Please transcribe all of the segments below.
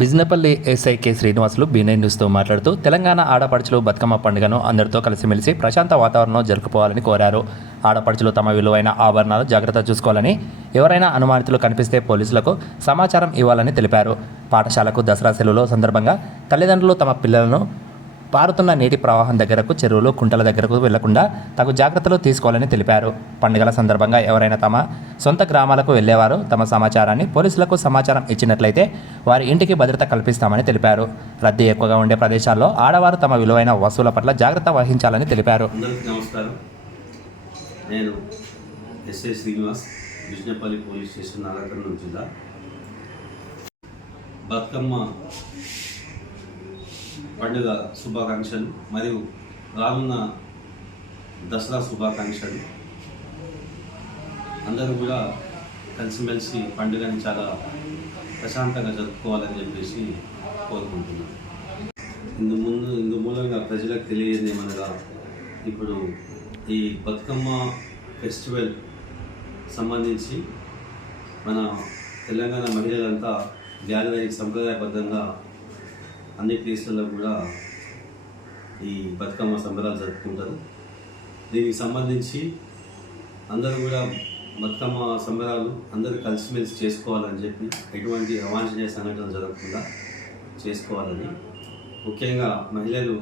Bijinapally SI K Srinivasulu B nine న్యూస్తో మాట్లాడుతూ తెలంగాణ ఆడపడుచులు బతుకమ్మ పండుగను అందరితో కలిసిమెలిసి ప్రశాంత వాతావరణంలో జరుపుకోవాలని కోరారు. ఆడపడుచులు తమ విలువైన ఆభరణాలు జాగ్రత్త చూసుకోవాలని, ఎవరైనా అనుమానితులు కనిపిస్తే పోలీసులకు సమాచారం ఇవ్వాలని తెలిపారు. పాఠశాలకు దసరా సెలవుల సందర్భంగా తల్లిదండ్రులు తమ పిల్లలను పారుతున్న నీటి ప్రవాహం దగ్గరకు, చెరువులు, కుంటల దగ్గరకు వెళ్లకుండా తగు జాగ్రత్తలు తీసుకోవాలని తెలిపారు. పండుగల సందర్భంగా ఎవరైనా తమ సొంత గ్రామాలకు వెళ్లేవారు తమ సమాచారాన్ని పోలీసులకు సమాచారం ఇచ్చినట్లయితే వారి ఇంటికి భద్రత కల్పిస్తామని తెలిపారు. రద్దీ ఎక్కువగా ఉండే ప్రదేశాల్లో ఆడవారు తమ విలువైన వస్తువుల పట్ల జాగ్రత్త వహించాలని తెలిపారు. నమస్కారం, నేను SI Srinivas, Bijinapally police station Nagarkurnool జిల్లా. బతుకమ్మ పండుగ శుభాకాంక్షలు మరియు రానున్న దసరా శుభాకాంక్షలు. అందరూ కూడా కలిసిమెలిసి పండుగని చాలా ప్రశాంతంగా జరుపుకోవాలని చెప్పేసి కోరుకుంటున్నాను. ఇందు మూలంగా ప్రజలకు తెలియజేది ఏమనగా, ఇప్పుడు ఈ బతుకమ్మ ఫెస్టివల్ సంబంధించి మన తెలంగాణ మహిళలంతా గ్యాదర్ అయ్యి సంప్రదాయబద్ధంగా అన్ని ప్లేసులలో కూడా ఈ బతుకమ్మ సంబరాలు జరుపుకుంటారు. దీనికి సంబంధించి అందరూ కూడా బతుకమ్మ సంబరాలు అందరూ కలిసిమెలిసి చేసుకోవాలని చెప్పి, ఎటువంటి అవాంఛనీయ సంఘటనలు జరగకుండా చేసుకోవాలని, ముఖ్యంగా మహిళలు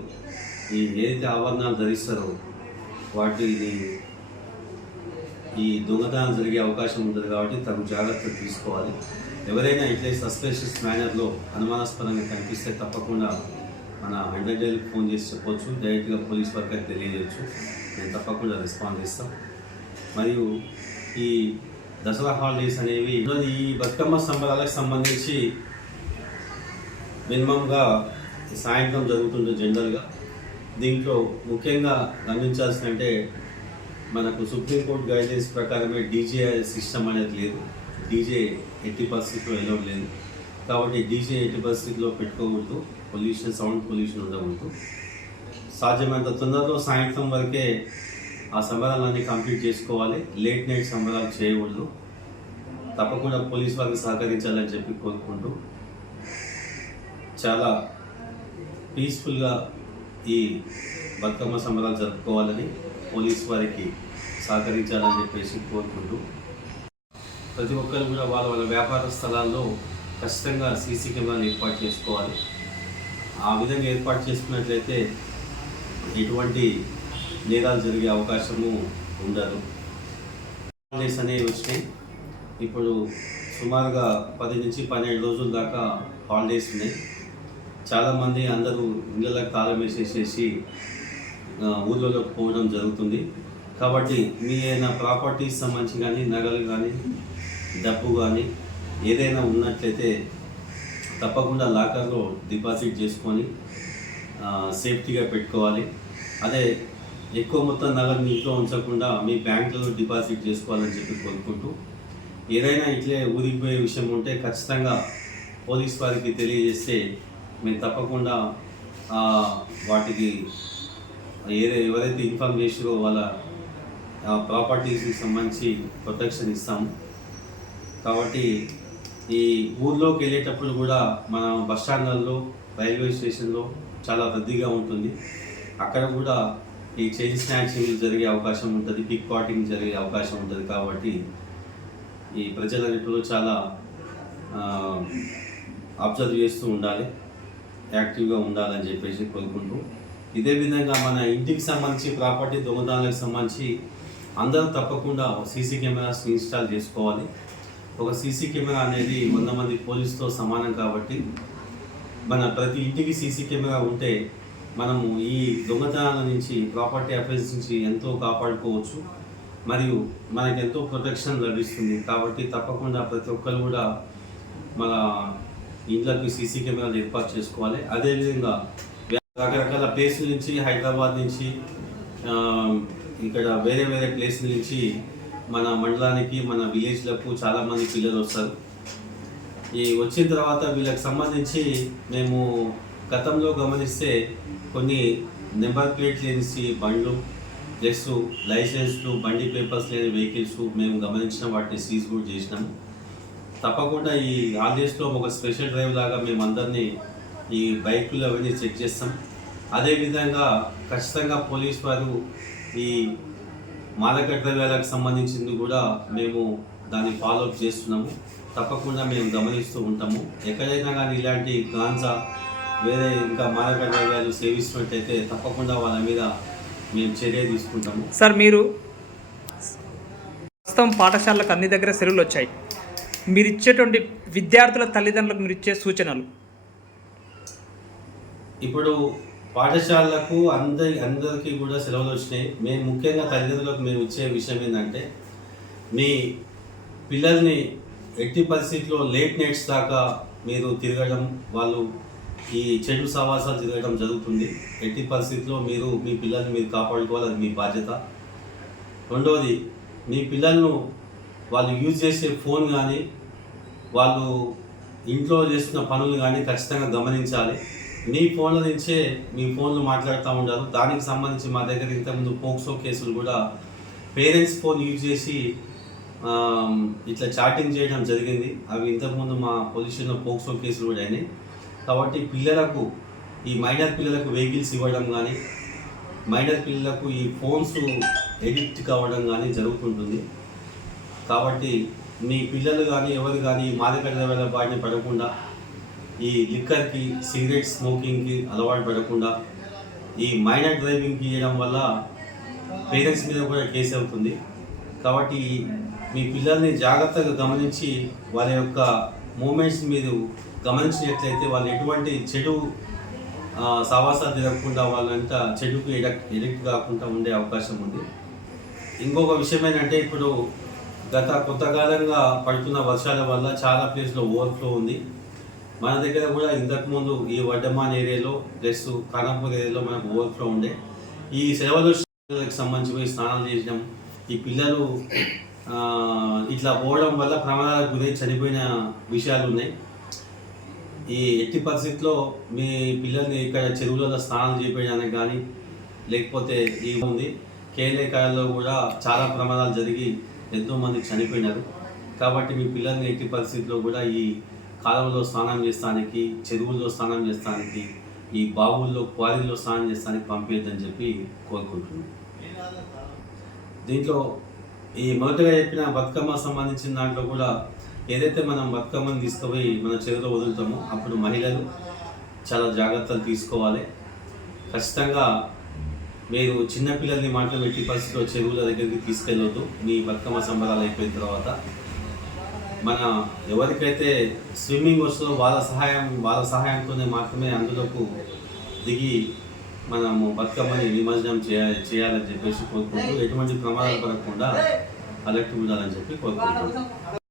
ఏదైతే ఆభరణాలు ధరిస్తారో వాటిని ఈ దొంగతనాలు జరిగే అవకాశం ఉంటుంది కాబట్టి తగు జాగ్రత్తలు తీసుకోవాలి. ఎవరైనా ఇట్లే సస్పెషియస్ మేనర్లో అనుమానాస్పదంగా కనిపిస్తే తప్పకుండా మన 100 డైల్కి ఫోన్ చేసి చెప్పవచ్చు, డైరెక్ట్గా పోలీస్ వర్కర్కి తెలియజేయచ్చు. నేను తప్పకుండా రెస్పాండ్ చేస్తాం. మరియు ఈ దసరా హాలిడేస్ అనేవి ఈ బతుకమ్మ సంబరాలకు సంబంధించి మినిమంగా సాయంత్రం జరుగుతుంది జనరల్గా. దీంట్లో ముఖ్యంగా గమనించాల్సిందంటే, మనకు సుప్రీంకోర్టు గైడ్లైన్స్ ప్రకారమే డీజే సిస్టమ్ అనేది లేదు. డీజే ఎట్టి పరిస్థితిలో ఎలౌడ్ లేదు కాబట్టి డీజే ఎట్టి పరిస్థితిలో పెట్టుకోకూడదు. సౌండ్ పొల్యూషన్ ఉండకూడదు. సాధ్యమైనంత తొందరలో సాయంత్రం వరకే ఆ సంబరాలన్నీ కంప్లీట్ చేసుకోవాలి. లేట్ నైట్ సంబరాలు చేయకూడదు. తప్పకుండా పోలీస్ వారికి సహకరించాలని చెప్పి కోరుకుంటూ, చాలా పీస్ఫుల్గా ఈ బతుకమ్మ సంబరాలు జరుపుకోవాలని, పోలీస్ వారికి సహకరించాలని చెప్పేసి కోరుకుంటూ, ప్రతి ఒక్కరు కూడా వాళ్ళ వ్యాపార స్థలాల్లో ఖచ్చితంగా సీసీ కెమెరాలు ఏర్పాటు చేసుకోవాలి. ఆ విధంగా ఏర్పాటు చేసుకున్నట్లయితే ఎటువంటి నేరాలు జరిగే అవకాశము ఉండదు. హాలిడేస్ అనేవి వచ్చినాయి. ఇప్పుడు సుమారుగా 10 నుంచి 12 రోజుల దాకా హాలిడేస్ ఉన్నాయి. చాలామంది అందరూ ఇళ్ళకి తాళం వేసేసేసి ఊళ్ళలోకి పోవడం జరుగుతుంది. కాబట్టి మీ ఏదైనా ప్రాపర్టీస్ సంబంధించి కానీ, నగలు కానీ, డబ్బు కానీ ఏదైనా ఉన్నట్లయితే తప్పకుండా లాకర్లో డిపాజిట్ చేసుకొని సేఫ్టీగా పెట్టుకోవాలి. అదే ఎక్కువ మొత్తం నగలు ఇంట్లో ఉంచకుండా మీ బ్యాంకులలో డిపాజిట్ చేసుకోవాలని చెప్పి కోరుకుంటూ, ఏదైనా ఇట్లే ఊరికిపోయే విషయం ఉంటే ఖచ్చితంగా పోలీస్ వారికి తెలియజేస్తే మేము తప్పకుండా వాటికి ఎవరైతే ఇన్ఫార్మ్ చేసారో వాళ్ళ ప్రాపర్టీస్కి సంబంధించి ప్రొటెక్షన్ ఇస్తాము. కాబట్టి ఈ ఊర్లోకి వెళ్ళేటప్పుడు కూడా మన బస్ స్టాండ్లలో, రైల్వే స్టేషన్లో చాలా రద్దీగా ఉంటుంది. అక్కడ కూడా ఈ చైన్ స్నాచింగ్ జరిగే అవకాశం ఉంటుంది, పిక్ పాకెటింగ్ జరిగే అవకాశం ఉంటుంది. కాబట్టి ఈ ప్రజలన్నింటిలో చాలా అబ్జర్వ్ చేస్తూ ఉండాలి, యాక్టివ్గా ఉండాలని చెప్పేసి కోరుకుంటూ, ఇదే విధంగా మన ఇంటికి సంబంధించి ప్రాపర్టీ దొంగతనాలకు సంబంధించి అందరూ తప్పకుండా సీసీ కెమెరాస్ ఇన్స్టాల్ చేసుకోవాలి. ఒక సీసీ కెమెరా అనేది 100 మంది పోలీసుతో సమానం కాబట్టి మన ప్రతి ఇంటికి సీసీ కెమెరా ఉంటే మనము ఈ దొంగతనాల నుంచి, ప్రాపర్టీ అఫెన్స్ నుంచి ఎంతో కాపాడుకోవచ్చు. మరియు మనకు ఎంతో ప్రొటెక్షన్ లభిస్తుంది. కాబట్టి తప్పకుండా ప్రతి ఒక్కరు కూడా మన ఇంట్లోకి సీసీ కెమెరాలు ఏర్పాటు చేసుకోవాలి. అదేవిధంగా రకరకాల ప్లేసుల నుంచి, హైదరాబాద్ నుంచి, ఇక్కడ వేరే వేరే ప్లేసుల నుంచి మన మండలానికి, మన విలేజ్లకు చాలామంది పిల్లలు వస్తారు. ఈ వచ్చిన తర్వాత వీళ్ళకి సంబంధించి మేము గతంలో గమనిస్తే కొన్ని నెంబర్ ప్లేట్ లేని బండ్లు, ప్లస్ లైసెన్స్లు, బండి పేపర్స్ లేని వెహికల్స్ మేము గమనించిన వాటిని సీజ్ కూడా చేసినాము. తప్పకుండా ఈ హాలిడేస్లో ఒక స్పెషల్ డ్రైవ్ లాగా మేమందరినీ ఈ బైకులు అవన్నీ చెక్ చేస్తాం. అదేవిధంగా ఖచ్చితంగా పోలీస్ వారు ఈ మాదక ద్రవ్యాలకు సంబంధించింది కూడా మేము దాన్ని ఫాలోఅప్ చేస్తున్నాము. తప్పకుండా మేము గమనిస్తూ ఉంటాము. ఎక్కడైనా కానీ ఇలాంటి గాంజా వేరే ఇంకా మాదక ద్రవ్యాలు సేవిస్తున్నట్టయితే తప్పకుండా వాళ్ళ మీద మేము చర్య తీసుకుంటాము. సార్, మీరు ప్రస్తుతం పాఠశాలకు అన్ని దగ్గర సెలవులు వచ్చాయి. మీరు ఇచ్చేటువంటి విద్యార్థుల తల్లిదండ్రులకు మీరు ఇచ్చే సూచనలు? ఇప్పుడు పాఠశాలకు అందరికీ కూడా సెలవులు వచ్చినాయి. మేము ముఖ్యంగా తల్లిదండ్రులకు మేము ఇచ్చే విషయం ఏంటంటే, మీ పిల్లల్ని ఎట్టి పరిస్థితుల్లో లేట్ నైట్స్ దాకా మీరు తిరగడం, వాళ్ళు ఈ చెడు సహవాసాలు తిరగడం జరుగుతుంది. ఎట్టి పరిస్థితుల్లో మీరు మీ పిల్లల్ని మీరు కాపాడుకోవాలి, అది మీ బాధ్యత. రెండవది, మీ పిల్లలను వాళ్ళు యూజ్ చేసే ఫోన్ కానీ వాళ్ళు ఇంట్లో చేస్తున్న పనులు కానీ ఖచ్చితంగా గమనించాలి. మీ ఫోన్ల నుంచే మీ ఫోన్లు మాట్లాడుతూ ఉంటారు. దానికి సంబంధించి మా దగ్గర ఇంతకుముందు పోక్సో కేసులు కూడా పేరెంట్స్ ఫోన్ యూజ్ చేసి ఇట్లా చాటింగ్ చేయడం జరిగింది. అవి ఇంతకుముందు మా పొజిషన్లో పోక్సో కేసులు కూడా అయినాయి. కాబట్టి పిల్లలకు, ఈ మైనర్ పిల్లలకు వెహికల్స్ ఇవ్వడం కానీ, మైనర్ పిల్లలకు ఈ ఫోన్స్ ఎడిక్ట్ కావడం కానీ జరుగుతుంటుంది. కాబట్టి మీ పిల్లలు కానీ ఎవరు కానీ మాదక ద్రవ్యాల బారిన పడకుండా, ఈ లిక్కర్కి, సిగరెట్ స్మోకింగ్కి అలవాటు పడకుండా, ఈ మైనర్ డ్రైవింగ్కి ఇవ్వడం వల్ల పేరెంట్స్ మీద కూడా కేసు అవుతుంది. కాబట్టి మీ పిల్లల్ని జాగ్రత్తగా గమనించి వాళ్ళ యొక్క మూమెంట్స్ మీరు గమనించినట్లయితే వాళ్ళు ఎటువంటి చెడు సహవాసాలు తిరగకుండా వాళ్ళంతా చెడుకు ఎడిక్ట్ కాకుండా ఉండే అవకాశం ఉంది. ఇంకొక విషయం ఏంటంటే, ఇప్పుడు గత కొంతకాలంగా పడుతున్న వర్షాల వల్ల చాలా ప్లేస్లో ఓవర్ఫ్లో ఉంది. మన దగ్గర కూడా ఇంతకుముందు ఈ వడ్డమాన్ ఏరియాలో ప్లస్ ఖానాపూర్ ఏరియాలో మనకు ఓవర్ఫ్లో ఉండే. ఈ సెలవులకు సంబంధించి స్నానాలు చేయడం, ఈ పిల్లలు ఇట్లా పోవడం వల్ల ప్రమాదాలకు గురై చనిపోయిన విషయాలు ఉన్నాయి. ఈ ఎట్టి పరిస్థితుల్లో మీ పిల్లల్ని ఇక్కడ చెరువులలో స్నానాలు చేయడానికి కానీ, లేకపోతే ఈ ఉంది కేఎల్ఏ కాలంలో కూడా చాలా ప్రమాదాలు జరిగి ఎంతోమంది చనిపోయినారు. కాబట్టి మీ పిల్లల్ని ఎట్టి పరిస్థితుల్లో కూడా ఈ కాలువలో స్నానం చేస్తానికి, చెరువుల్లో స్నానం చేస్తానికి, ఈ బావుల్లో క్వారీల్లో స్నానం చేస్తానికి పంపించదని చెప్పి కోరుకుంటున్నాను. దీంట్లో ఈ మొదటగా చెప్పిన బతుకమ్మ సంబంధించిన దాంట్లో కూడా ఏదైతే మనం బతుకమ్మని తీసుకుపోయి మన చెరువులో వదులుతామో అప్పుడు మహిళలు చాలా జాగ్రత్తలు తీసుకోవాలి. ఖచ్చితంగా మీరు చిన్నపిల్లల్ని మాత్రం ఎట్టి పరిస్థితిలో చెరువుల దగ్గరికి తీసుకెళ్ళవద్దు. మీ బతుకమ్మ సంబరాలు అయిపోయిన తర్వాత మన ఎవరికైతే స్విమ్మింగ్ వస్తుందో వాళ్ళ సహాయంతోనే మాత్రమే అందులోకి దిగి మనము బతుకమ్మని నిమజ్జనం చేయాలని చెప్పేసి కోరుకుంటూ, ఎటువంటి ప్రమాదాలు పడకుండా అలర్ట్ ఉండాలని చెప్పి కోరుకుంటున్నాం.